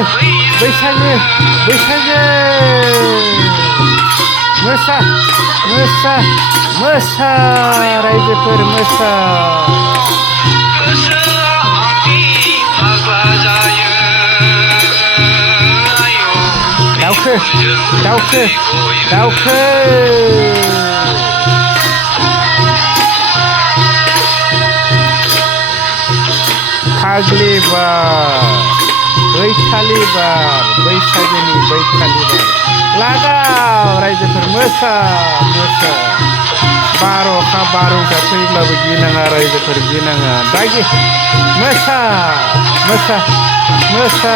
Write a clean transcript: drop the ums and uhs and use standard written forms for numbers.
बैसागो बैसागो मोसा मोसा मोसा रायजोफोर मोसा दावखो दावखो दावखो फाग्लि बार बैखालि बार बैसागोनि बैखालि बार लागाव रायजोफोर मोसा मोसा बार'खा बारहुंखा फैब्लाबो गिनाङा रायजोफोर गिनाङा दागि मोसा मोसा मोसा